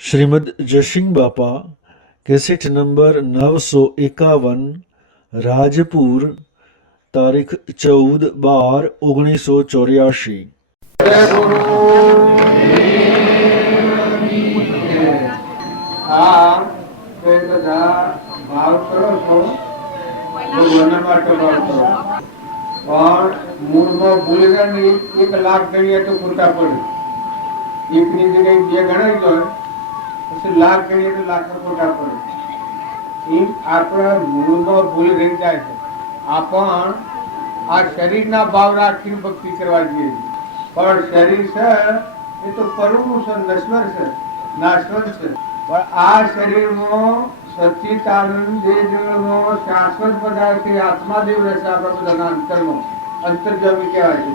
શ્રીમદ જયસિંહ બાપા cassette number 951 Rajpur તારીખ 14/12/1984। આ તે બધા ભાવ કરો છો ભગવાનના માટે ભાવ કરો પણ મૂળમાં ભૂલી ગયા ને 1,00,000 ગણીએ તો ખોટા પડે એકની જગ્યાએ 2 ગણાઈ જાય પછી લાખ ગણીએ તો લાખ ખોટા પડે એમ આપણે મૂળમાં ભૂલ રહી જાય છે આપણ આ શરીરના ભાવ રાખીને ભક્તિ કરવા જોઈએ પણ શરીર છે એ તો પરમું છે નશ્વર છે નાશવંત છે પણ આ શરીરમાં સચ્ચિદાનંદ દેવનો શાશ્વત પદાર્થ આત્માદેવ રહેશે આપણા બધાના અંતરમાં અંતર્જામી કહેવાય છે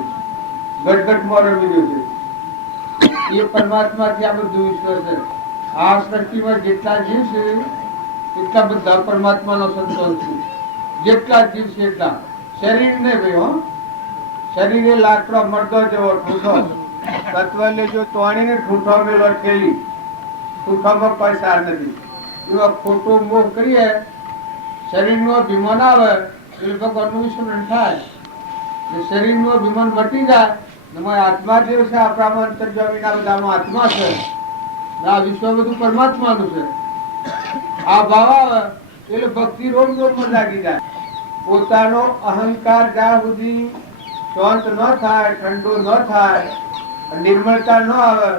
ગટગટમાં રમી રહ્યું છે એ પરમાત્માથી આ બધું વિશ્વ છે આ સૃષ્ટિમાં જેટલા જીવ છે એટલા બધા પરમાત્માનો સંતોષ છે જેટલા જીવ છે એટલા શરીર ને ભાઈ હો શરીરે લાકડો મરદો જેવો ઠૂઠો તત્વ લેજો તોણીને ઠૂઠો મેળો ખેલી ઠૂઠામાં કોઈ સાર નથી એવા ખોટો મોહ કરીએ શરીરનો અભિમાન આવે એટલે ભગવાનનું વિસ્મરણ થાય શરીરનું અભિમાન મટી જાય આત્મા જે છે આપણામાં અંતર્જામીના બધામાં આત્મા છે આ વિશ્વ બધું પરમાત્માનું છે આ ભાવ આવે એટલે ભક્તિ રોમ રોમમાં લાગી જાય પોતાનો અહંકાર જ્યાં સુધી શાંત ન થાય ઠંડો ન થાય નિર્મળતા ન આવે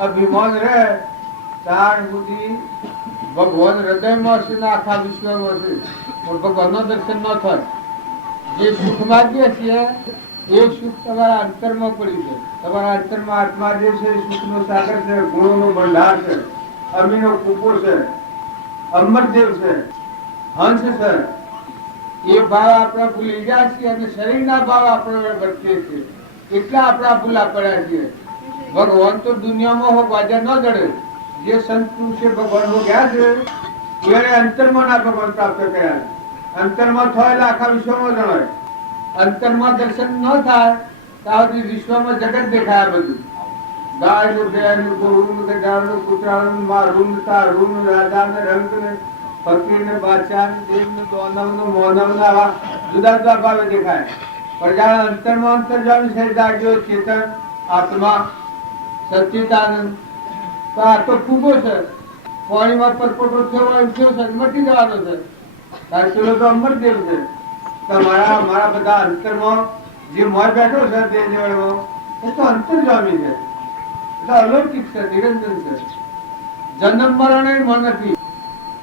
અભિમાન રહે ત્યાં સુધી ભગવાન હૃદયમાં છે ને આખા વિશ્વમાં છે પણ ભગવાનનું દર્શન ન થાય જે સુખ માગીએ છીએ એ સુખ તમારા અંતરમાં પડ્યું છે તમારા અંતરમાં આત્મા જે છે સુખનો સાગર છે ગુણોનો ભંડાર છે અમીનો કૂપો છે અમરદેવ છે હંસ છે એ ભાવ આપણે ભૂલી ગયા છીએ અને શરીરના ભાવ આપણે વર્તીએ છીએ એટલા આપણા ભૂલા પડ્યા છીએ ભગવાન તો દુનિયામાં હો બાજા ન જડે જે સંત પુરુષે ભગવાન હો ગયા છે એને અંતરમાં ના ભગવાન પ્રાપ્ત કર્યા અંતરમાં થયેલા આખા વિશ્વમાં જણાય અંતરમાં દર્શન ન થાય ત્યાં સુધી વિશ્વમાં જગત દેખાય બધું ગાયનું બેનું ગોળું ગજાનું કૂતરાનું મારું તારું રાજાને રંગને ફકીરને બાદશાહને દેવને દોનવને મોનવને આવા જુદા જુદા ભાવે દેખાય પણ જ્યારે અંતરમાં અંતર્જામી છે જાગ્યો ચેતન આત્મા સચ્ચિદાનંદ તો આ તો ફૂગો છે પાણીમાં પરપોટો થયો એમ થયો છે મટી જવાનો છે કારણ પેલો તો અમરદેવ છે મારા બધા અંતરમાં જે મોય બેઠો છે તે જળમાં એ તો અંતર્જામી છે એટલે અલૌકિક છે નિરંજન છે જન્મ મરણ મન નથી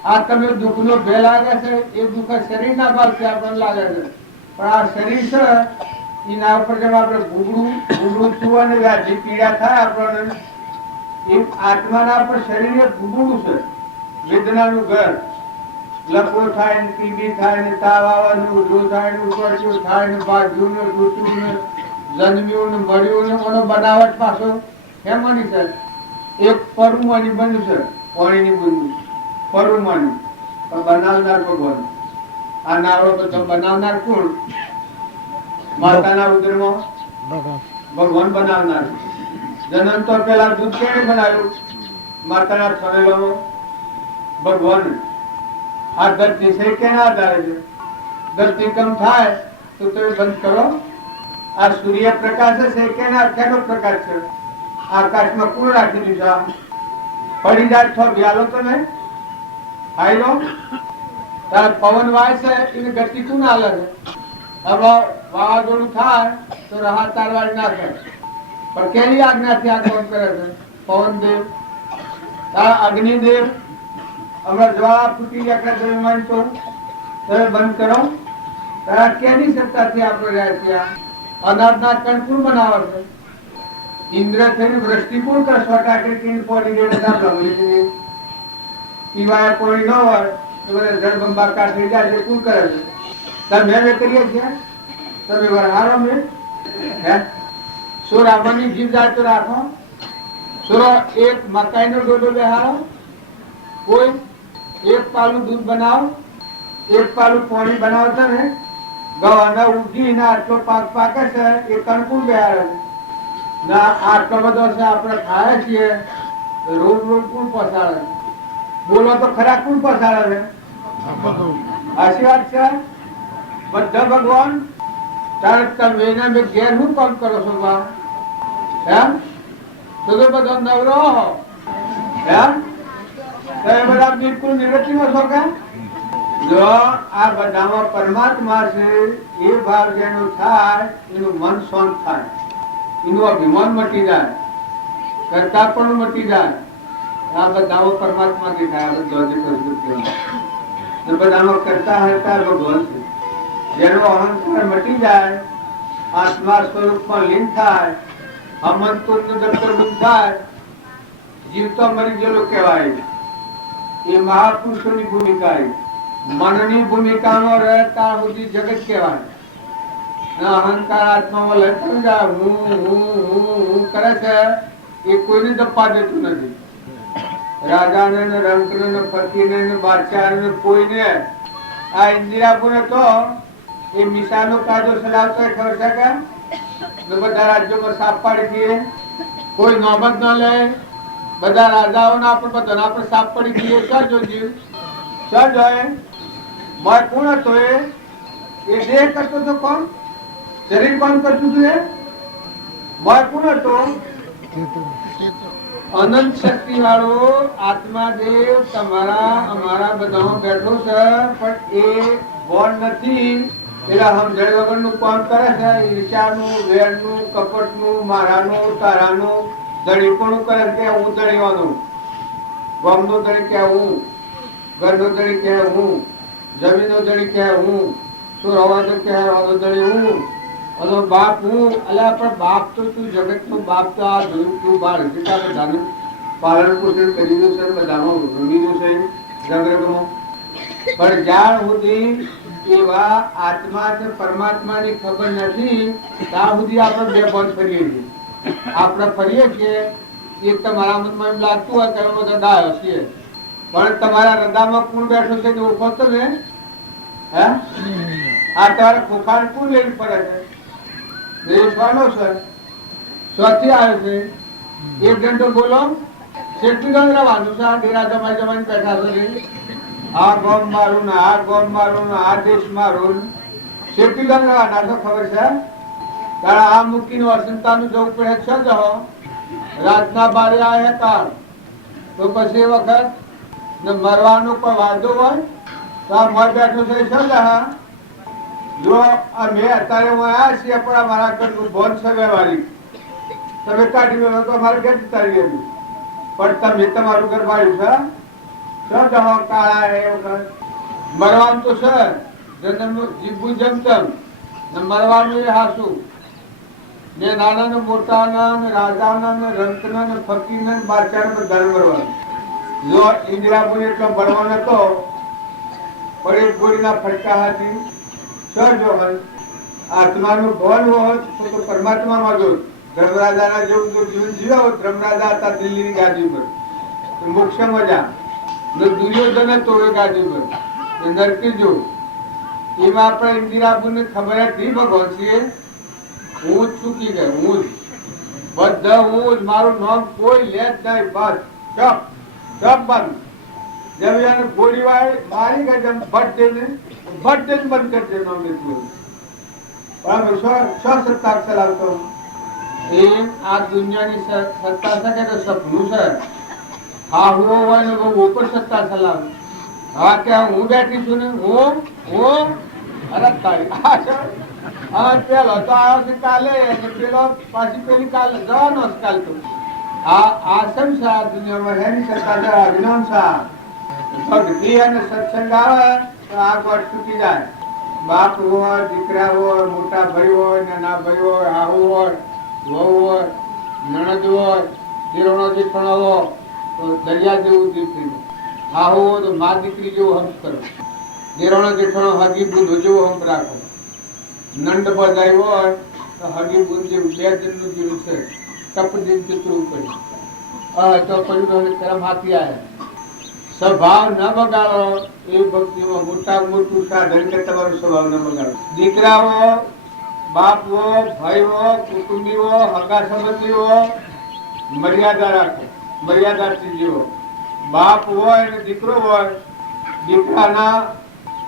આ તમે દુઃખનો ભય લાગે છે એ દુઃખ શરીરના ભાગથી આપણને લાગે છે પણ આ શરીર છે એના ઉપર જેમ આપણે ગુગડું છું અને વ્યાધી પીડા થાય આપણને એમ આત્માના પર શરીર ગુગડું છે વેદનાનું ઘર લપો થાય ને ટીબી થાય ને તાવ આવવાનું ઉધો થાય ને ઉકળ્યું થાય ને બાજ્યું ને તૂટ્યું ને જન્મ્યું ને મળ્યું ને એનો બનાવટ પાછો હેમાની છે એક પરુમાની બન્યું છે પાણીની બુંદ પરુમાની પણ બનાવનાર ભગવાન આ નાળો તો બનાવનાર કોણ માતાના ઉદરમાં ભગવાન બનાવનાર જન્મ તો પેલા દૂધ કેને બનાવ્યું માતાના થવેલામાં ભગવાન આ ધરતી છે કેના આધારે છે ધરતીકંપ થાય તો તમે બંધ કરો આ સૂર્ય પ્રકાશ છે કેનો પ્રકાશ છે આકાશમાં કોણ રાખી દીધા પડી જાય તો વ્યાલો તમે હાઈલો તાર પવન વાય છે એને ગતિ કોણ હાલે છે હવે વાવાઝોડું થાય તો રાહત તારવાડી ના થાય પણ કેની આજ્ઞાથી આ કામ કરે છે પવનદેવ અગ્નિદેવ હમણાં જ્વાળા ફૂટી આપણા દ્રવ્યમાન તો તમે બંધ કરો તારા કેની સત્તાથી આપણે રહ્યા છીએ અનાજના કણ કોણ બનાવે છે ઇન્દ્ર થઈને વૃષ્ટિ કોણ કરે સોટાકરી કીન પોડી રેડે ના લગી છે પીવાય પોડી ન હોય તો બધા જળબંબાકાર થઈ જાય છે કોણ કરે છે તમે હવે કરીએ છીએ તમે વરહારો મેં હે સોર આવવાની જીવ જાય તો રાખો સોરો એક મકાઈનો ડોડો બેહારો કોઈ એક પાલું દૂધ બનાવો એક પાલું પાણી બનાવતા ને ગવાના ઉગી ને આટલો પાક પાકે છે એ કણકું બેહારે ના આટલો બધો છે આપણે ખાય છીએ રોજ રોજ કોણ પસાડે? બોલો તો ખરા, કોણ પસાડે છે? આશી વાત છે. બધા ભગવાન તારે તમે એના મેં ઘેર શું કામ કરો છો બા? એમ તો બધા નવરો એમ તમે બધા બિલકુલ નિવૃત્તિમાં છો કે? જો આ બધામાં પરમાત્મા છે એ ભાવ જેનું થાય એનું મન શાંત થાય, એનું અભિમાન મટી જાય, કરતા પણ મટી જાય. આ બધામાં પરમાત્માથી થાય. આ બધા બધામાં કરતા હતા ભગવાન છે. જેનો અહંકાર મટી જાય, આત્મા સ્વરૂપમાં લીન થાય, અમંતુરનું દફતર બંધ થાય, જીવતો મરી ગયેલો કહેવાય. એ મહાપુરુષોની ભૂમિકા, મનની ભૂમિકામાં રહે ત્યાં સુધી જગત કહેવાય. અહંકાર આત્મામાં લઈ જાય, હું કરે છે એ કોઈને દપ્પા દેતું નથી. રાજાને ને રંકને ને ફકીરને ને બાદશાહને કોઈને આ ઇન્દિરાપુર તો એ મિસાનો કાજો ચલાવતો ખબર છે કે બધા રાજ્યોમાં સાપ પાડી દઈએ, કોઈ નોબત ન લે, બધા રાજાઓને આપણે બધાને આપણે સાપ પડી દઈએ. સર જો જીવ સર જોય મય કોણ હતો? એ દેહ કરતો તો કોણ? શરીર કોણ કરતું હતું? એ મય કોણ હતો? અનંત શક્તિ વાળો આત્મા દેવ તમારા અમારા બધા બેઠો છે, પણ એ બોન નથી. એટલે સમજણ વગરનું કામ કરે છે. ઈર્ષ્યાનું, વેરનું, કપટનું, મારાનું, તારાનું દળીપણું કરે કે હું દળીવાનું, ગામનો દળી કે હું, ઘરનો દળી કે હું, જમીનનો દળી કે હું, શું રવાનો કે રવાનો દળી હું, અને બાપ હું. અલ્યા પણ બાપ તો તું જગતનો બાપ તો આ જોયું તું બાર હિતા બધાનું પાલન પોષણ કરી દીધું છે, બધામાં રમી ગયું છે જગતમાં. પણ જ્યાં સુધી એવા આત્મા કે પરમાત્માની ખબર નથી ત્યાં સુધી આપણે બે બંધ ફરીએ છીએ. આપણે ફરીએ છીએ એ તમારા મનમાં એમ લાગતું હોય કે બધા ડાયો છીએ, પણ તમારા હૃદયમાં કોણ બેઠું છે તે ઓળખો તમે? હે આ તમારા ખોખાને કોણ લેવી પડે છે? દેશવાનો છે, સ્વથી આવે છે. એક ઘંટો બોલો, કેટલી ગણ રહેવાનું છે? આ ડેરા જમાઈ જમાઈને બેઠા છે. આ ગોમ મારું ને આ ગોમ મારું ને આ દેશ મારું, કેટલી ગણ રહેવાના તો ખબર છે? તારા આ મૂકીને વસંતાનું જવું પડે છે. જ રાતના બારે આવે કાળ તો પછી એ વખત ને મરવાનો કોઈ વાંધો હોય તો આ મર બેઠો છે. જો અમે અત્યારે આવ્યા છીએ પણ અમારા ઘરનું બોન છે વ્યવહારિક, તમે કાઢી લો તો અમારે ઘર તારી એમ, પણ તમે તમારું ઘર વાળ્યું છે. કાળા એ વખત મરવાનું તો છે, જન્મ જીવવું જમતમ ને મરવાનું એ હાસું. ને નાના ને મોટાના ને રાજાના ને રંકના ને ફકીરના ને બાદશાહના બધાને મરવાનું. જો ઇન્દિરાપુરી એટલો ભરવાનો હતો પણ એક ગોળીના ફટકા હતી. આત્માનું ભવન હોત તો પરમાત્મામાં જો ધર્મરાજાના જેવું જો જીવન જીવ્યો હોત. ધર્મરાજા હતા દિલ્હીની ગાદી પર, મોક્ષમાં જા. દુર્યોધન હતો એ ગાદી પર, નરકી જો. એમાં આપણે ઇન્દિરાપુરને ખબર હતી ભગવાન છીએ હું જ ચૂકી ગયો, હું જ બધા હું જ, મારું નામ કોઈ લે જ નહીં. બસ ચપ ચપ બંધ. જેમ એને ગોળી વાળી મારી ગઈ જેમ ભટ દઈને બંધ કરી દેનો એટલું. બરાબર સત્તા ચલાવતો એ આ દુનિયાની સત્તા છે કે સપનું છે? હા હું હોય ને બહુ ઉપર સત્તા ચલાવે. હા કે હું બેઠી છું ને હું અરે તારી હા પેલો તો આવ્યો છે કાલે, પેલો પાછી પેલી કાલે જવાનો કાલ તો. આ સમ છે આ દુનિયામાં એની સત્તા છે. અભિનવ છે ભક્તિ અને સત્સંગ આવે તો આ ગોઠ તૂટી જાય. બાપ હોય, દીકરા હોય, મોટા ભાઈ હોય, નાના ભાઈ હોય, આહુ હોય, વહુ હોય, નણદ હોય, દીકરો દીકરો હોય તો દરિયા જેવું દીકરી, આહુ હોય તો મા દીકરી જેવું હંપ કરો, દીકરો દીકરો હગી બુદ્ધ જેવું હંપ રાખો, નંદ બધાઈ હોય તો હગી બુદ્ધ જેવું બે દિનનું જેવું છે. ટપ દિન ચિત્રું કરી તો કર્યું કરમ હાથી આવે. સ્વભાવ ન બગાડો એ ભક્તિમાં મોટા મોટું સાધન કે તમારો સ્વભાવ ન બગાડો. દીકરાઓ, બાપો, ભાઈઓ, કુટુંબીઓ, હગા સંબંધીઓ મર્યાદા રાખો. મર્યાદાથી જીવો. બાપ હોય ને દીકરો હોય, દીકરાના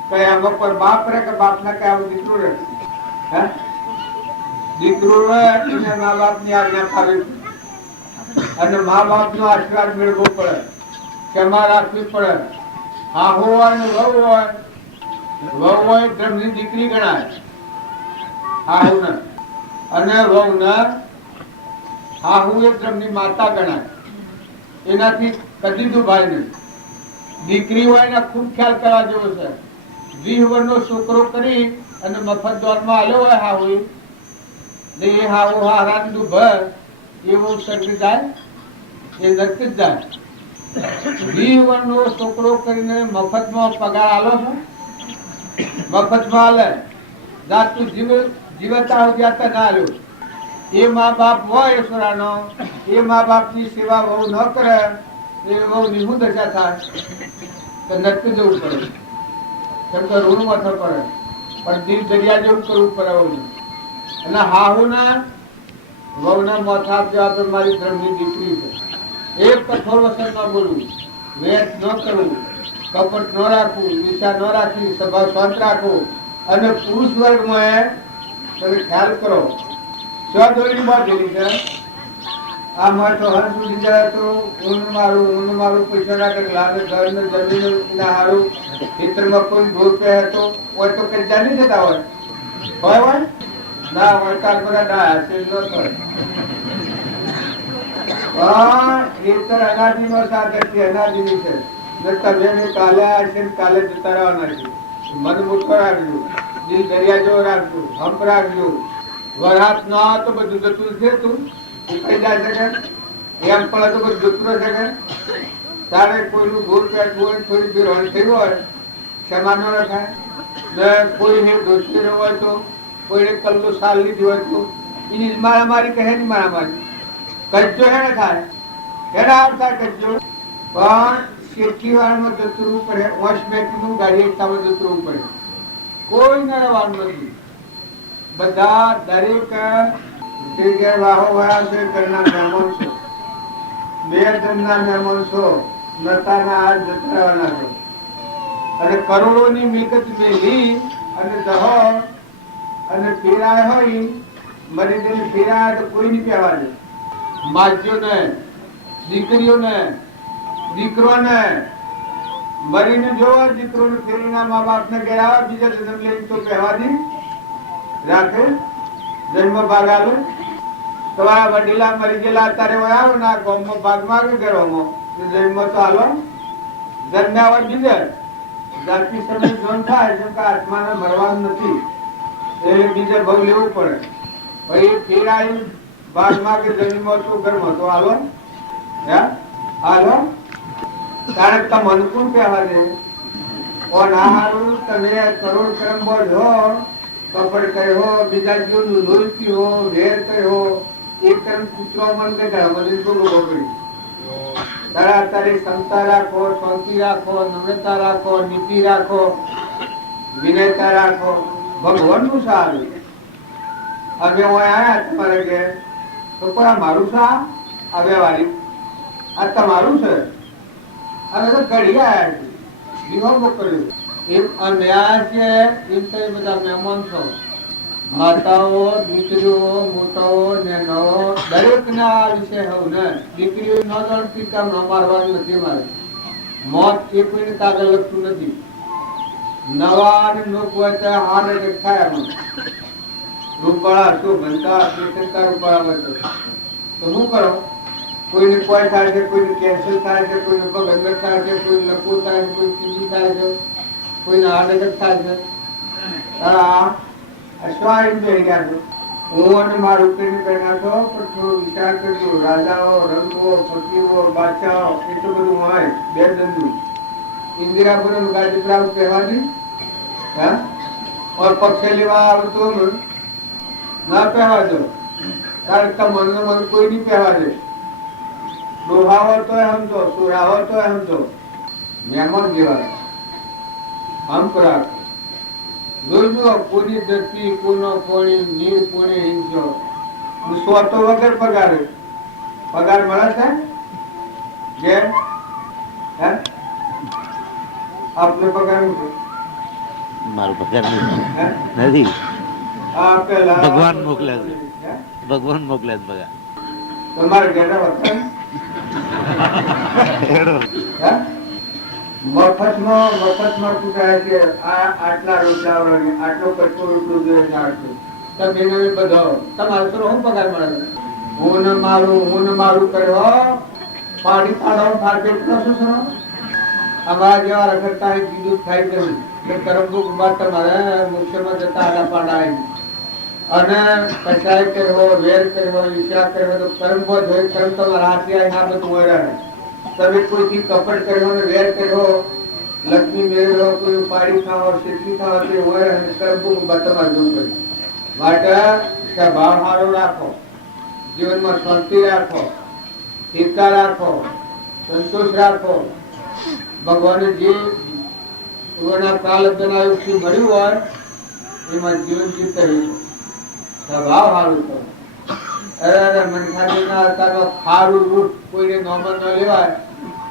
કયા પર બાપ રહે કે બાપના કયા દીકરો રહે? હે? દીકરો રહે એને મા બાપની આજ્ઞા પાડવી પડે અને મા બાપનો આશીર્વાદ મેળવવો પડે, ક્ષમા રાખવી પડે. હાહુ હોય ને વહુ હોય, વહુ હોય ધર્મની દીકરી ગણાય હાહુ ને, અને વહુ ને હાહુ એ ધર્મની માતા ગણાય. એનાથી કદી દુભાય નહીં. દીકરી હોય ને ખૂબ ખ્યાલ કરવા જેવો છે. 20 વર્ષનો છોકરો કરી અને મફત દોરમાં આલ્યો હોય હાહુ ને, એ હાહુ હારાની દુભર એવો સર્ગ જાય, એ નરકી જ જાય. 20 વર્ષનો છોકરો કરીને મફતમાં પગાર આલો છો, મફતમાં આલે જાતું જીવતા જાતા ના આલ્યો. એ મા બાપ હોય ઈશ્વરાનો, એ મા બાપની સેવા બહુ ન કરે, એ બહુ નિમું દશા થાય તો નરકી જવું પડે. કેમ કે ઋણ માથે પડે, પણ દિલ દરિયા જેવું કરવું પડે વહુને. અને હાહુના વહુના માથા આપવા તો મારી ધર્મની દીકરી છે. એક કઠોર વચન ન બોલવું, વેચ ન કરવું, કપટ ન રાખવું, ઈચ્છા ન રાખવી, સ્વભાવ શાંત રાખવો. અને પુરુષ વર્ગમાં તમે ખ્યાલ કરો, સ્વદોરી બાદ જેવી છે. આ માથો હર સુધી જાય તો ઊન મારું પૈસા રાખે લાગે ઘર ને જમીન ના હારું ખેતરમાં કોઈ ઢોર પે તો હોય તો કઈ ચાલી જતા હોય ના હોય કાલ બધા ના હાથે ન થાય. ખેતર અનાજીનો સાથે છે, અનાજીની છે. તમે કાલે આવશે કાલે જતા રહેવાના છે. મન મૂર્ખો રાખજો, દિલ દરિયા જેવો રાખજો, હંપ રાખજો. વરાત ના તો બધું જતું છે, તું કઈ જાય શકે એમ પડે તો બધું જતું શકે. તારે કોઈનું ઘોર પેટ હોય, થોડી બિરવાણી થઈ હોય, ક્ષમા ન રખાય ને. કોઈને દોષી હોય તો કોઈને કલ્લો સાલ લીધી હોય તો એની મારામારી કહે ને, મારામારી કજ્જો હે ને થાય એના આવતા કજ્જો. પણ શેઠી વાળામાં જતું પડે, વોશ બેકનું ગાડી એકતામાં જતું પડે. કોઈ નડવાનું નથી. બધા દરેક જગ્યાએ વાહો વયા છે, ઘરના મહેમાન છો, બે જણના મહેમાન છો, નતાના હાથ જતા રહેવાના છો. અને કરોડોની મિલકત મેલી અને દહો અને ફેરાય હોય, મરી જઈને ફેરાય તો કોઈ નહીં કહેવા દે. માજ્યોને, દીકરીઓને, દીકરોને મરીને જોવા, દીકરોને ફેરીના મા બાપને ઘેર આવે, બીજા જન્મ લઈને તો કહેવા દે રાખે, જન્મ ભાગ આવે. તમારા વડીલા મરી ગયેલા અત્યારે આવ્યો ને આ ગામમાં ભાગ માંગે ઘરોમાં જન્મ તો હાલો જન્મ્યા હોય બીજે જાતિ સમય જોન થાય જેમ કે આત્માને મરવાનું નથી એટલે બીજે ભાવ લેવું પડે. પછી ફેરાઈ ભાગ માંગે જન્મ તો ઘરમાં તો હાલો હાલો કારણ તમે અનુકૂળ કહેવા દે. હારું તમે કરોડ કર્મ બોલો, કપડ કહો, બીજા જીવનું લોહી હો, વેર કહો, એક કર્મ કૂતરો મન કે મને થોડું બગડી. તારા અત્યારે ક્ષમતા રાખો, શાંતિ રાખો, નમ્રતા રાખો, નીતિ રાખો, વિનયતા રાખો. ભગવાનનું સારું. હવે હું આયા તમારે કે તો કોઈ આ મારું સા હવે વાળી આ તમારું છે. હવે તો ઘડી આયા છે, દીવો મોકલ્યો. એમ અન્યાય છે એમ તો બધા મહેમાન છો, માતાઓ, દીકરીઓ, મોટાઓ, નેનો દરેક ના વિશે હવ ને. દીકરીઓ ન જાણતી કામ ન મારવાનું નથી મારે. મોત એ કોઈને કાગળ લખતું નથી. નવા અને લોક હોય ત્યાં હાર અટક થાય. એમાં રૂપાળા શું બનતા રૂપાળા બનતો તો શું કરો? કોઈને કોઈ થાય છે, કોઈને કેન્સર થાય છે, કોઈને પગ અંદર થાય છે, કોઈને લકવો થાય છે, કોઈ ચીજી થાય છે, કોઈને હાર્ટ એટેક થાય છે. હું અને મારું કરીને બેઠા છો પણ થોડો વિચાર કરજો. રાજાઓ, રંગો, ફકીરો, બાદશાહો એટલું બધું હોય. બે દંડુ ઇન્દિરાપુરમ ગાજીપુરા કહેવાની और पक्षे लेवा आवતું ના પહેવા દો કારણ કે મનનો મન કોઈ નહીં પહેવા દે. ડોહાવો તોય સમજો, સુરાવો તોય સમજો, મહેમાન જેવા હમ રાખ. જોઈજો કોની ધરતી, કોનો પોણી, નીર પોણી હિંસો. સ્વતો વગર પગાર મળે છે કેમ હે આપને પગારનું છે મારું પગાર હે નથી. આ પેલા ભગવાન મોકલ્યા છે. હે ભગવાન મોકલ્યા છે પગાર. તમારે ઘેરા વતન હે મફતમાં શું થાય છે આ આટલા રોટલા વળે આટલો કચ્ચો રોટલો જોઈએ નાખશે તમે એને બધો તમારે તો હું પગાર મળે હું ને મારું કર્યો પાડી પાડો માર્કેટ નો શું સરો અમારા જેવા રખડતા કીધું થાય તેવું કે કરમબુક બાદ તમારે મુખ્યમાં જતા આડા પાડા અને કચાય કર્યો વેર કર્યો ઈચ્છા કર્યો તો કરમબો જોઈ કર્મ તમારા હાથે આ બધું હોય તમે કોઈથી કપટ કર્યો ને વેર કર્યો લક્ષ્મી મેળવ્યો કોઈ પાડી ખાવા શેઠી ખાવા તે હોય અને કરમબુક બાદ તમારે જોવું પડે માટે કે ભાવ સારો રાખો જીવનમાં શાંતિ રાખો સ્થિરતા રાખો સંતોષ રાખો ભગવાને જે પૂર્વના પ્રાલબ્ધના યુગથી મળ્યું હોય એમાં જીવન જીવતા રહીશું સ્વભાવ સારું કરો અરે મનખાદેવના અવતારમાં ખારું રૂપ કોઈને નોમન ન લેવાય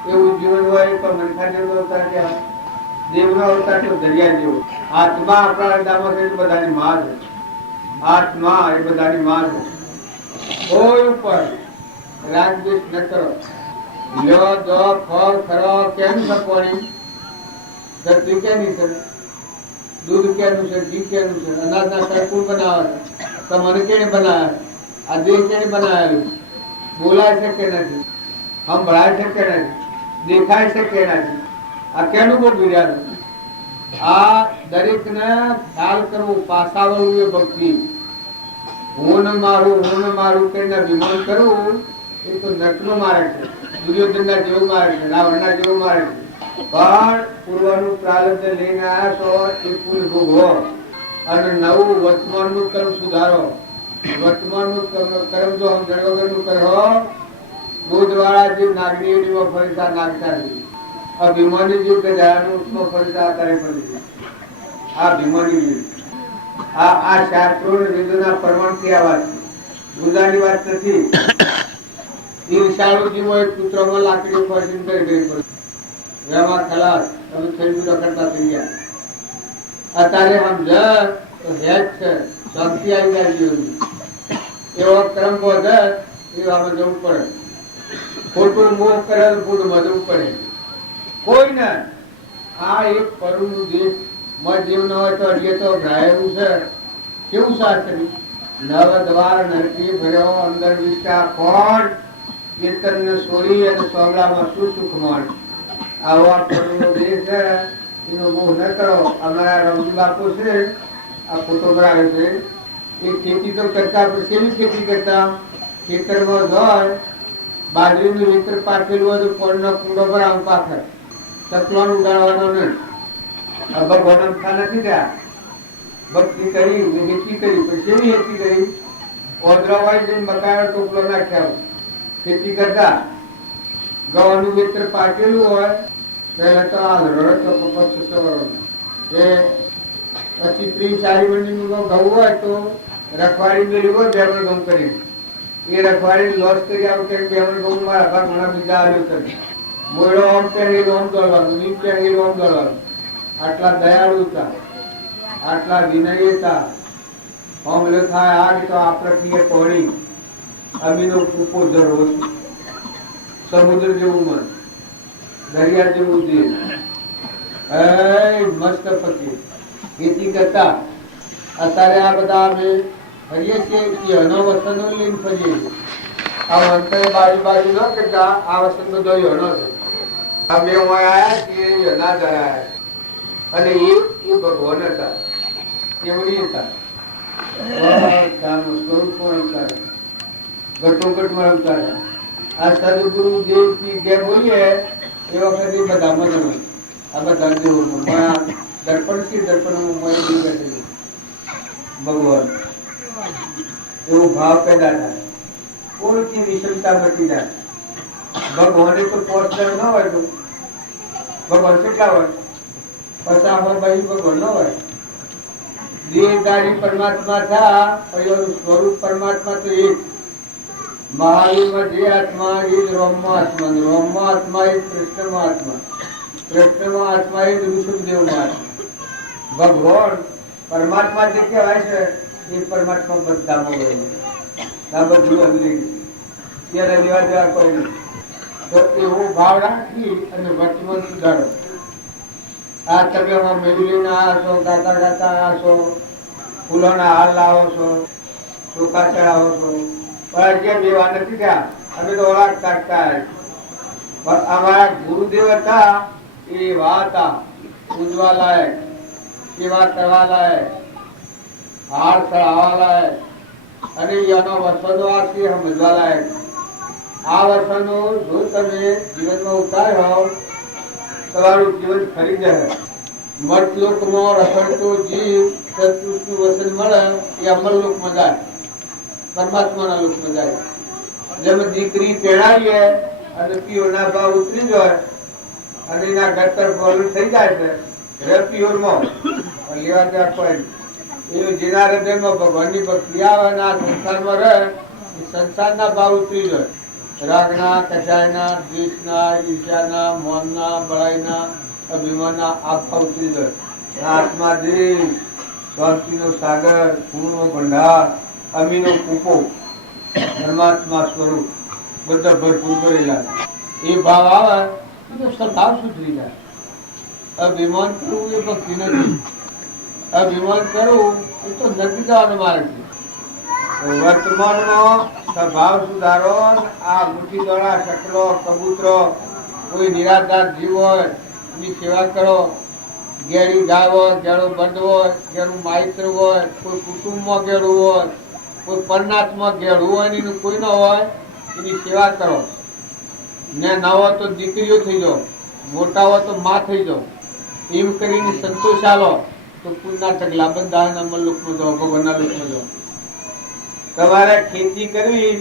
એવું જીવન હોય તો મનખાદેવનો અવતાર કહેવાય દેવનો અવતાર તો દરિયા જેવો આત્મા આપણા હૃદયમાં છે બધાની માં છે આત્મા એ બધાની માં છે કોઈ ઉપર રાગદ્વેષ ન કરો લ્યો દો ફળ ખરો કેમ સપોણી ધરતી કેની છે દૂધ કેનું છે ઘી કેનું છે અનાજના કઈ કોણ બનાવે તો મને કેને બનાવે આ દેહ કેને બનાવેલું બોલાય છે કે નથી સંભળાય છે કે નથી દેખાય છે કે નથી આ કેનું બોલ વિર્યા આ દરેક ને ખ્યાલ કરવું પાસાવવું એ ભક્તિ હું ને મારું કહીને અભિમાન કરવું એ તો નટનો માર્ગ છે દુર્યોધનના જેવો માર્ગ છે રાવણના જેવો માર્ગ છે પણ પૂર્વનું પ્રારબ્ધ લઈને આવ્યા છો એ પુલ ભોગવો અને નવું વર્તમાનનું કર્મ સુધારો વર્તમાનનું કર્મ જો સમજણ વગરનું કરો દૂધવાળા જે નાગરીઓમાં ફરીતા નાખતા નથી અભિમાની જીવ કે દયાનું ઉષ્મા ફરીતા કરે પડી આ અભિમાની જીવ આ શાસ્ત્રો વેદોના પ્રમાણથી આ વાત ગુદાની વાત નથી ઈર્ષાળુ જીવો એક પુત્રમાં લાકડીઓ ફરસીને કરી ગઈ પડી વ્યવહાર ખલાસ તમે થઈ રખડતા થઈ ગયા અત્યારે સમજ તો હેજ છે શાંતિ આવી જાય જીવનની એવો ક્રમ વધે એ અમે જવું પડે ખોટું મોહ કરે તો ખોટું વધવું પડે કોઈ ને આ એક પરુનું દેશ મત જીવ ન હોય તો અડીએ તો ઘાયલું છે કેવું શાસ્ત્ર નવ દ્વાર નરકી ભર્યો અંદર વિષ્ટા કોણ કીર્તન ને સોરી અને સોમલામાં શું સુખ મળે આવો આ પરુનો દેશ છે એનો મોહ ન કરો અમારા રમજી બાપુ છે આ ફોટોગ્રાફ છે એ ખેતી તો કરતા પણ કેવી ખેતી કરતા ખેતરમાં હોય બાજરીનું વિતર પાકેલું હોય તો પોળનો કુંડો પર આમ પાકે સકલોન ઉડાડવાનો નહીં ભગવાન ખા નથી ત્યાં ભક્તિ કરી ખેતી કરી પણ કેવી ખેતી કરી ઓદરા હોય જઈને મકાનો ટોપલો નાખ્યા ખેતી કરતા ગવાનું વિતર પાકેલું હોય પહેલા તો આ રડતો એ પછી 30-40 મહિનાનું ઘઉં હોય તો રખવાડી મેળવી હોય બેમણ ઘઉં કરી એ રખવાડી લોસ કરી આવું કે બેમણ ઘઉં મારા ભાગ ઘણા બીજા આવ્યો કરી મોયડો આમ પહેરેલું આમ દોડવાનું નીમ પહેરેલું આમ દોડવાનું આટલા દયાળુ હતા આટલા વિનય હતા હમલો થાય આગ તો આપણે પડી અમીનો કૂપો જરો સમુદ્ર જેવું મન દરિયા જેવું દિલ મસ્ત ફકીર ખેતી કરતા અત્યારે આ બધા અમે ફરીએ છીએ હનો વસનો લઈને ફરીએ છીએ આ અંતરે બાજુ ન કરતા આ વસન બધો હનો છે અમે આવ્યા છીએ હના ધરાયા અને એ ભગવાન હતા કેવડી હતા સ્વરૂપમાં રમતા ઘટોઘટમાં રમતા આ સદગુરુ જે બોલીએ એ વખતે બધામાં જમે આ બધા દર્પણ થી દર્પણ ભગવાન એવો ભાવ પેદા થાય કોઈથી વિષમતા મટી જાય ભગવાને તો પોસ્ટર ન હોય તો ભગવાન કેટલા હોય 50 હોય ભગવાન ન હોય દેહધારી પરમાત્મા થા પછી સ્વરૂપ પરમાત્મા તો એક મહાવીરમાં જે આત્મા એ જ રોમમાં આત્મા, રોમમાં આત્મા એ કૃષ્ણમાં આત્મા, કૃષ્ણમાં આત્મા એ જ ઋષભદેવમાં આત્મા. ભગવાન પરમાત્મા જે કહેવાય છે એ પરમાત્મા બધામાં હોય, આ બધું અંદરી ત્યારે લેવા દેવા કોઈ નહીં. તો એવો ભાવ રાખી અને વર્તમાન સુધારો. આ તમે મેળવીને આ છો, ગાતા ગાતા આ છો, ફૂલોના હાર લાવો છો, ચોખા ચડાવો છો, પણ જે બેવા નથી થયા. અમે તો ઓળખ કાઢતા પણ અમારા ગુરુદેવ હતા એ એવા હતા, પૂજવા લાયક, સેવા કરવા લાયક, હાર ચડાવવા લાયક, અને એનો વસનો આથી સમજવા લાયક. આ વસનો જો તમે જીવનમાં ઉતારો તમારું જીવન ફરી જાય. મર્તલોકમાં રખડતો જીવ સત્પુરુષનું વસન મળે એ અમરલોકમાં જાય, પરમાત્માના લોકમાં જાય. જેમ દીકરી પહેરાવીએ અને પિયોરના ભાવ ઉતરી જાય અને એના ઘર બોલું થઈ જાય છે રે પિયોરમાં લેવા દેવા કોઈ એ જેના હૃદયમાં ભગવાનની ભક્તિ આવે અને આ સંસારમાં રહે એ સંસારના ભાવ ઉતરી જાય. રાગના, કચાયના, દ્વેષના, ઈર્ષ્યાના, મોહના, બળાઈના, અભિમાનના આ ભાવ ઉતરી જાય. આત્મા દેવ, શાંતિનો સાગર, પૂર્ણનો ભંડાર, અમીનો કૂપો, પરમાત્મા સ્વરૂપ બધા ભરપૂર કરેલા એ ભાવ આવે તો સ્વભાવ સુધરી જાય. અભિમાન કરવું એ ભક્તિ નથી, અભિમાન કરવું એ તો નથી જવાનો માર્ગ છે. વર્તમાનમાં સ્વભાવ સુધારો. આ મુઠ્ઠી દોડા શકલો કબૂતરો કોઈ નિરાધાર જીવ હોય એની સેવા કરો. ઘેરી ગાય હોય, ઘેરો બંધ હોય, ઘેરું માઇત્ર હોય, કોઈ કુટુંબમાં ઘેરું હોય, કોઈ પરનાથમાં ઘેરું હોય એનું કોઈ ન હોય એની સેવા કરો. ને ન હોય તો દીકરીઓ થઈ જાઓ, મોટા હોય તો માં થઈ જાઓ. એમ કરીને સંતોષ આલો તો પુણ્યના ઢગલા બંધાય અમરલોકમાં જાઓ, ભગવાનના લોકમાં જાઓ. તમારે ખેતી કરવી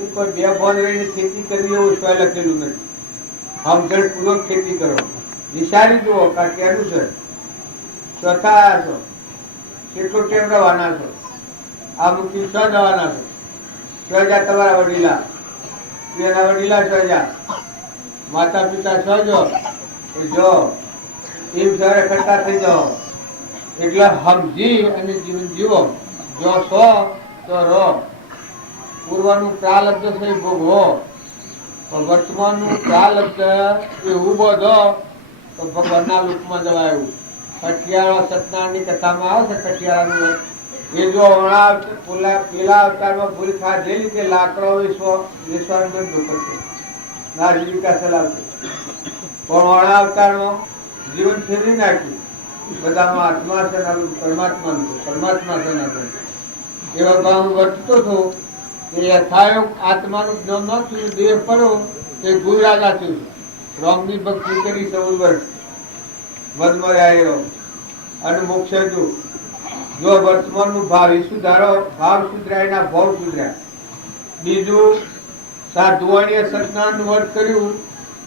એ કોઈ બે બોન રહીને ખેતી કરવી એવું સ્વય લખેલું નથી. સમજણ પૂર્વક ખેતી કરો. વિચારી જુઓ કે કેવું છે, ચોથા છો, કેટલો ટેમ રહેવાના છો, આ મૂકી સ જવાના છો, સ્વજા તમારા વડીલા, એના વડીલા સ્વજા, માતા પિતા સજો જો એમ સવારે કરતા થઈ જાઓ. એટલે સમજી અને જીવન જીવો. જો સો તો રહો. પૂર્વનું પ્રાલબ્ધ છે ભોગવો, પણ વર્તમાનનું પ્રાલબ્ધ એ ઉભો દો તો ભગવાનના લોકમાં જવાય. એવું કઠિયાળા સત્યનારાયણની કથામાં આવે છે. કઠિયાળાનું એ જો પેલા અવતારમાં ભૂલ ખાધેલી કે લાકડો વિશ્વાસ ના જીવિકા ચલાવશે, પણ વણા અવતારમાં જીવન ફેરવી નાખ્યું. બધામાં આત્મા છે, પરમાત્મા પરમાત્મા છે. એવા ભાવ વર્તતો હતો એ યથાયોગ આત્માનું જ્ઞાન ન થયું, દેહ પડ્યો તે ગુરુરાજા થયું. રોમની ભક્તિ કરી 14 વર્ષ મધમાં આવ્યો અને મોક્ષ હતું. જો વર્તમાનનું ભાવ સુધારો, ભાવ સુધર્યા એના ભાવ સુધર્યા. બીજું સાધુવાણીએ સત્યનારાયણનું વર્ત કર્યું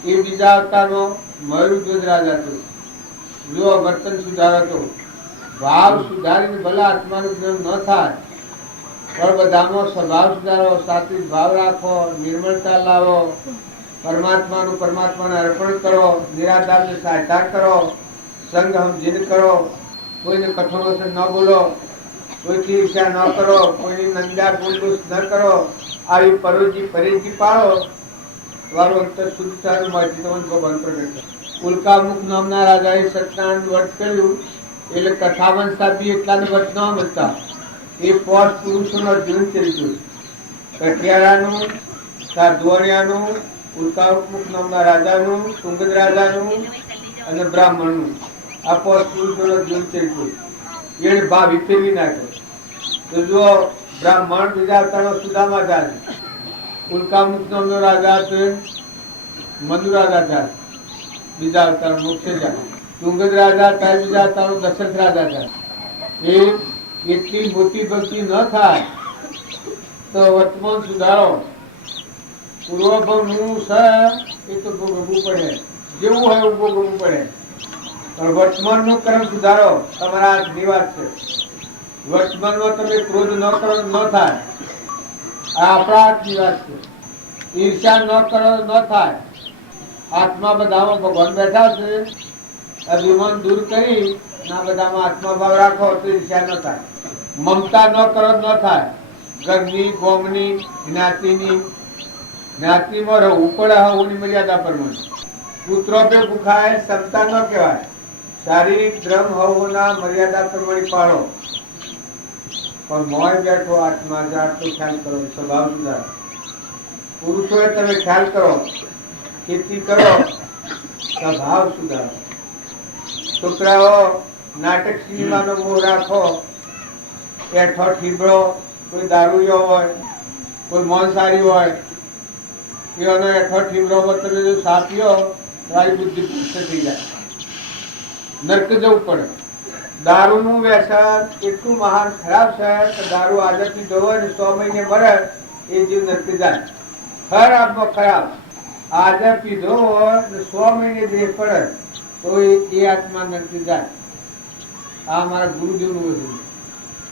એ બીજા અવતારમાં મયુરધ્વજ રાજા થયું. જો વર્તન સુધારો તો ભાવ સુધારીને ભલા આત્માનું જ્ઞાન ન થાય પણ બધામાં સ્વભાવ સુધારો, સાત્વિક ભાવ રાખો, નિર્મળતા લાવો, પરમાત્માને અર્પણ કરો, નિરાધારને સહાયતા કરો, સંગ સમજીને કરો, કોઈને કઠોર વચન ન બોલો, કોઈથી ઈર્ષ્યા ન કરો, કોઈની નંદા ગુણદોષ ન કરો. આવી પરોજી પરેજી પાળો, તમારું અંતર શુદ્ધ થાય. માહિતી તમને ભગવાન પ્રગટ. ઉલ્કામુખ નામના રાજાએ સત્યનારાયણ વ્રત કર્યું એટલે કથાવંશ આપી એટલાને વ્રત ન મળતા. એ 5 પુરુષોનો જીવન ચરિત્ર, કઠિયારાનું, સાધુવાણિયાનું, ઉલ્કામુખ નામના રાજાનું, તુંગદ રાજાનું અને બ્રાહ્મણનું આ 5 પુરુષોનો જીવન ચરિત્ર એને ભાવ ફેરવી નાખ્યો. તો જો બ્રાહ્મણ બીજા અવતારમાં સુદામા જાય, ઉલ્કામુખ નામનો રાજા છે મનુ રાજા થાય, બીજા અવતાર મોક્ષે જાય. તુંગદ રાજા થાય, બીજા અવતાર દશરથ રાજા થાય. એ એટલી મોટી ભક્તિ ન થાય તો વર્તમાન સુધારો. પૂર્વભવનું છે એ તો ભોગવવું પડે, જેવું હોય એવું ભોગવવું પડે. પણ વર્તમાનનું કર્મ સુધારો તમારા હાથની વાત છે. વર્તમાનમાં તમે ક્રોધ ન કરો ન થાય, આ આપણા હાથની વાત છે. ઈર્ષ્યા ન કરો ન થાય. આત્મા બધામાં ભગવાન બેઠા છે. અભિમાન દૂર કરી ના બધામાં આત્મા ભાવ રાખો તો ઈર્ષ્યા ન થાય. મમતા ન કરો ન થાય. ઘરની, ગોમની, જ્ઞાતિની, જ્ઞાતિમાં રહેવું પડે હોવાની મર્યાદા પ્રમાણે. પુત્રો પે ભૂખાય ક્ષમતા ન કહેવાય. શારીરિક ધર્મ હોવાના મર્યાદા પ્રમાણે પાડો. પણ મોય બેઠો આત્મા જાણતો ખ્યાલ કરો, સ્વભાવ સુધાર. પુરુષોએ તમે ખ્યાલ કરો, ખેતી કરો, સ્વભાવ સુધારો. છોકરાઓ નાટક સિનેમાનો મોહ રાખો, એઠો ઠીબડો, કોઈ દારૂયો હોય, કોઈ મોંસારી હોય, એનો એઠો ઠીબડો તમે જો સાપ્યો તારી બુદ્ધિ પુષ્ટ થઈ જાય, નર્ક જવું પડે. દારૂનું વ્યસન એટલું મહાન ખરાબ છે કે દારૂ આજે પીધો હોય ને 100 મહિને મરે એ જીવ નર્ક જાય. ખરાબમાં ખરાબ આજે પીધો હોય ને 100 મહિને દેહ પડે તો એ આત્મા નર્ક જાય. આ મારા ગુરુદેવનું વચન,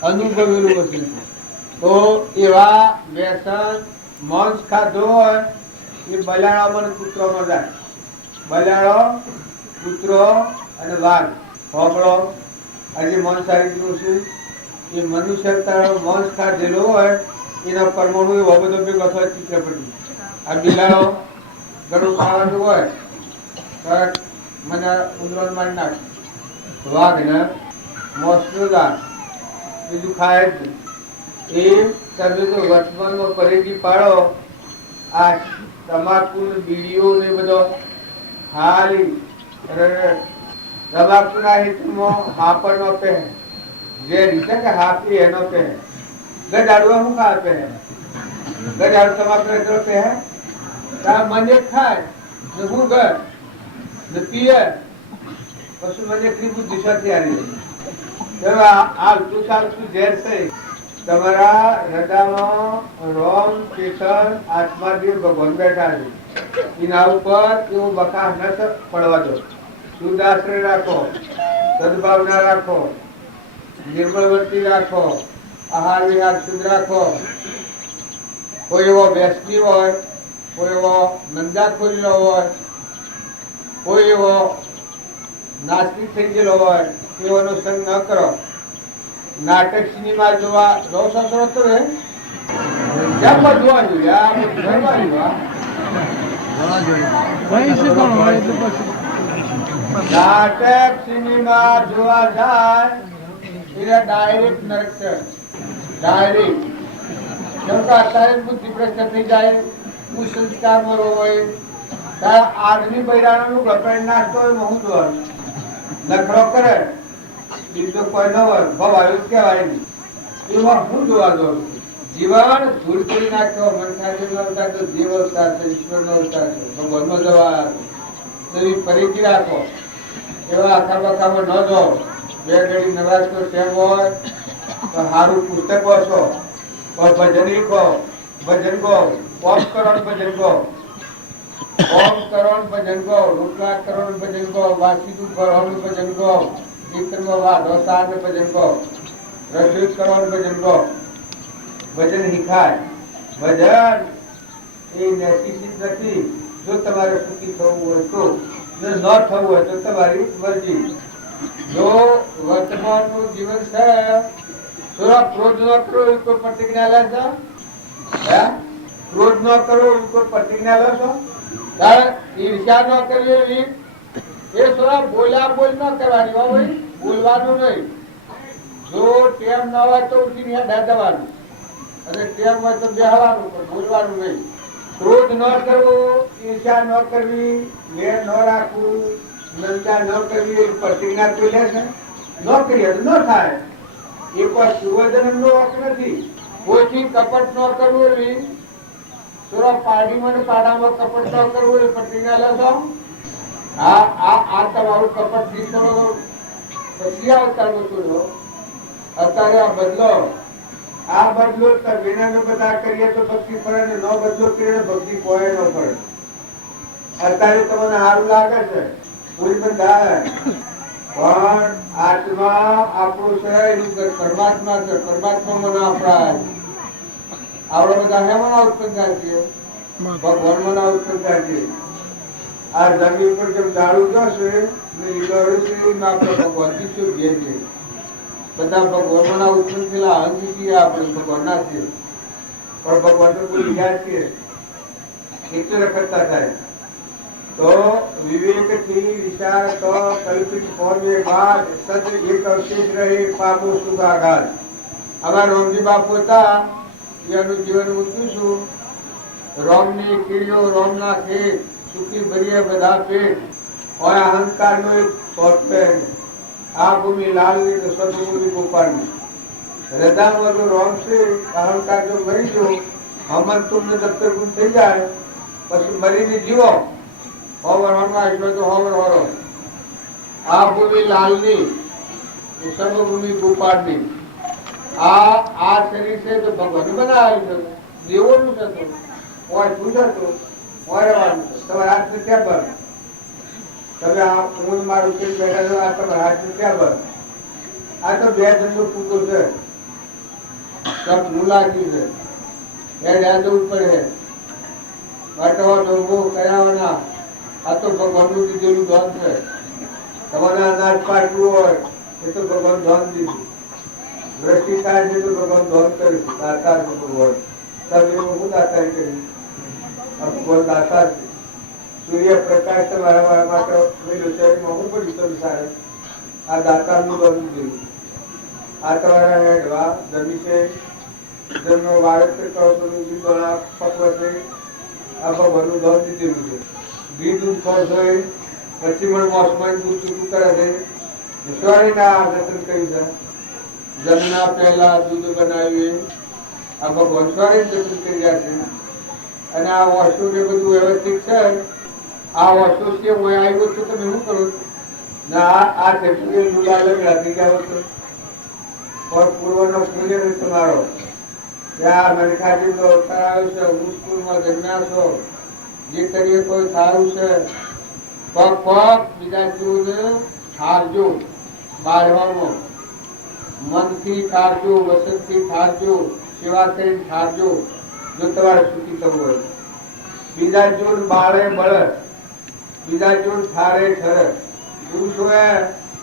અનુભવેલું વચન છે. તો એવા વ્યસન માંસ ખાધો હોય એ બલાળામાં પુત્રોમાં જાય. બલાળો, પુત્રો અને વાઘ હોબળો. આજે માંસાહારી છું એ મનુષ્ય તારો માંસ ખાધેલો હોય એના પરમાણુ એવો બધો ભેગો થયો ચિત્રપટી. આ બિલાડો ઘણું ખાવાનું હોય તરત મને ઉંદરો મારી નાખ. વાઘ ને મોસનું દાળ બીજું ખાય જ નહીં. એ તમે જો વર્તમાનમાં પરેજી પાડો, આ તમાકુ બીડીઓ ને બધો ખાલી તમાકુના હેતુમાં હાપડ નો પહે, જે રીતે કે હાપી એનો પહે. ગડાડવા શું ખા પહે? ગડાડું તમાકુ એટલો પહે. મને ખાય ને હું ઘર ને પીએ પછી મને એટલી બુદ્ધિ સાથે આવી આલતું ચાલતું ઝેર છે. તમારા હૃદયમાં રોમ કેસર આત્માદેવ ભગવાન બેઠા છે. એના ઉપર એવું બકા ન પડવા દો. શુદ્ધાશ્રય રાખો, સદભાવના રાખો, નિર્મળવર્તી રાખો, આહાર વિહાર શુદ્ધ રાખો. કોઈ એવો વ્યસની હોય, કોઈ એવો નંદાખોરીનો હોય, કોઈ એવો નાસ્તિક થઈ ગયેલો હોય એવાનો સંગ ન કરો. નાટક સિનેમા જોવા રોસ અસરો તો રહે જ્યાં જોવા નાટક સિનેમા જોવા જાય એટલે ડાયરેક્ટ નરક છે. ડાયરેક્ટ કેમ કે અત્યારે બુદ્ધિ ભ્રષ્ટ થઈ જાય. હું સંસ્કાર મારો હોય આદમી બૈરાનું ગપેડ નાખતો હોય હું જોવાનું નખરો કરે બીજો કોઈ ન હોય ભાવ આવ્યું કહેવાય નહીં. એમાં હું જોવા દઉં. જીવન ધૂળ કરી નાખ્યો. મનખાજીનો અવતાર તો જીવ અવતાર છે, ઈશ્વરનો અવતાર છે, ભગવાનનો જવા એવી પરિચય રાખો. એવા આખા બખામાં ન જો. બે ઘડી નવાજ તો ટેમ હોય તો સારું પુસ્તક વાંચો, ભજન લીખો, ભજન ગો, ઓમ કરોડ ભજન ગો, ઓમ કરોડ ભજન ગો, રૂપલા કરોડ ભજન ગો, વાસીદુ કરોડ ભજન ગો, ચિત્રમાં વાઢો સાર ભજન ગો, રસોઈ કરોડ ભજન ગો. ભજન શીખાય. ભજન એ નેસીસીટ નથી. જો તમારે સુખી થવું હોય તો, ન થવું હોય તો તમારી મરજી. જો વર્તમાનનું જીવન છે થોડા ક્રોધ ન કરો એ કોઈ પ્રતિજ્ઞા લે છે? ક્રોધ ન કરો એ કોઈ પ્રતિજ્ઞા લો છો? ઈર્ષ્યા ન કરવી એ થોડા બોલ્યા બોલ ન કરવાની હોય, બોલવાનું નહીં. જો ટેમ ન હોય તો ઉઠીને દાદવાનું અને ટેમ હોય તો બેહવાનું, પણ બોલવાનું નહીં. ક્રોધ ન કરવો, ઈર્ષ્યા ન કરવી, વેર ન રાખવું, લંકા ન કરવી, પ્રતિજ્ઞા કોઈ લે છે? ન કરીએ તો ન થાય. એ કોઈ પૂર્વજન્મ નો હક નથી. કોઈથી કપટ ન કરવું એવી થોડા પાડીમાં પાડામાં કપટ ન કરવું એ પ્રતિજ્ઞા લેશો. આ તમારું કપટ દીકરો પછી અવતારમાં છોડો. અત્યારે આ બદલો વિના બધા કરીએ તો ભક્તિ ફળે ને ન બદલો કરીએ ભક્તિ કોઈ ન ફળે. અત્યારે તમને સારું લાગે છે પૂરી બંધાય પણ આત્મા આપણું છે એનું પરમાત્મા છે. પરમાત્મા મને આપણા આવડે બધા હેમાં ઉત્પન્ન થાય છે? ભગવાનમાં ઉત્પન્ન થાય છે. આ જમીન પર જેમ ઝાડુ જશે ને ઈડોળી આપણે ભગવાનથી શું ઘે છે? બધા ભગવાનના ઉત્પન્ન થયેલા અહંથી આપણે ભગવાનના છીએ, પણ ભગવાન તો કોઈ બીજા છીએ. કેટલી રખડતા થાય તો વિવેક થી વિચાર તો કલ્પિત પહોંચે બાદ સત એક અવશેષ રહે પાપો સુખાઘાત. આમાં રોમજી બાપુ હતા, એનું જીવન મૂક્યું છું. રોમની કીડીઓ રોમના ખેત સુખી ભરીએ બધા પેટ और अहंकार નો એક સોફ્ટવેર આ ભૂમિ લાલની તો સદભૂમિ ગોપાલની હૃદયમાં જો રોમ છે અહંકાર જો મરી ગયો હમન તુમને દફતર ગુમ થઈ જાય પછી મરીને જીવો હોવર હમણાં એટલે તો હોવર હોરો આ ભૂમિ લાલની સર્વભૂમિ ગોપાલની આ શરીર છે તો ભગવાન બનાવેલું છે, દેવોનું છે, તો હોય પૂછો તો હોય રહેવાનું છે. તમારે હાથ ક્યાં પર તમે આ હું મારું પેટ બેઠા છો, આ તમારા હાથ ક્યાં પર? આ તો બે ધંધો પૂતો છે, સબ મુલાકી છે, એ યાદ પડે વાટવાનો ઉભો કરાવવાના. આ તો ભગવાનનું દીધેલું ધન છે. તમારે અનાજ પાટવું હોય એ તો ભગવાન ધન દીધું. દ્રષ્ટિ થાય છે તો ભગવાન ધન કરીશું. દાતાર ભગવાન તમે એવું હું દાતારી કરી? આ ભગવાન દાતાર છે. સૂર્ય પ્રકાશ તમારા માટે મેળ્યો છે એમાં હું પડ્યું તમે સારે આ દાતારનું ધન દીધું. આ તમારા હેડવા જમી છે, જેમનો વાવેતર કરો છો બીજોના પકવ છે, આ ભગવાનનું ધન દીધેલું છે. ઘી દૂધ ખો છો પછી પણ મોસમાં દૂધ ચૂકું કરે છે. ઈશ્વરીના દર્શન કરી છે. જમના પહેલા દૂધ બનાવ્યું આ ભગવાન સ્વરી દર્શન કરી રહ્યા છે. અને આ વસ્તુ જે બધું વ્યવસ્થિત છે, આ વસ્તુ છે હું આવ્યો છું તમે શું કરો ના આ ટેકનિકલ મુલાલ રાખી ગયા હતો પણ પૂર્વનો પુણ્ય તમારો ત્યાં મનખાજી નો અવતાર આવ્યો છે. હું સ્કૂલમાં જન્મ્યા છો જે કરીએ કોઈ સારું છે. પગ પગ બીજા જીવને હારજો, બાળવામાં મનથી ઠારજો, વસનથી ઠારજો, સેવા કરીને ઠારજો જો તમારે સુખી થવું હોય. બીજા જોડ બાળે બળ, બીજા જોડ ઠારે ઠર. પુરુષ હોય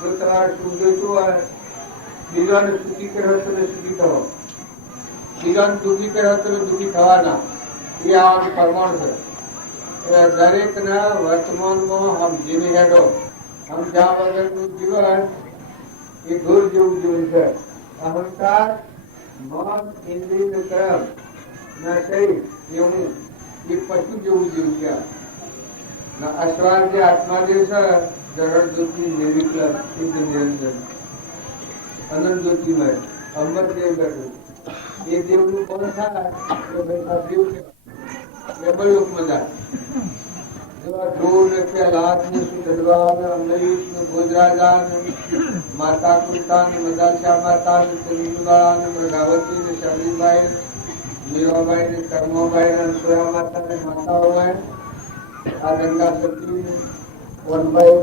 જો તમારે સુખ જોઈતું હોય, બીજાને સુખી કરો તમે સુખી થવો, બીજાને દુઃખી કરો તમે દુઃખી થવાના. એ આવાનું પ્રમાણ છે. દરેક ના વર્તમાનમાં સમજીને હેડો. સમજ્યા વગરનું જીવન એ ઢોર જેવું જીવન છે. અહંકાર મન ઇન્દ્રિય કર્મ ના શરીર એવું એ પશુ જેવું જીવ છે. અશ્વાર જે આત્મા જે છે જળ જ્યોતિ નિર્વિકલ્પ શુદ્ધ નિરંજન અનંત જ્યોતિમય અમર દેવ બેઠું એ દેવનું કોણ થાય તો બેઠા દેવ એ બળ્યો મજા જેવા ઢોર ને પ્રહલાદ ને સુધડવા ને અમરીશ ને ભોજરાજા ને માતા કુંતા ને મદાલશા માતા ને ચંદ્રબાળા ને પ્રગાવતી ને શબરીબાઈ ને મીરાબાઈ ને કર્મોબાઈ ને સોયા માતા ને માતાઓ આ ગંગા સતી ને વનભાઈ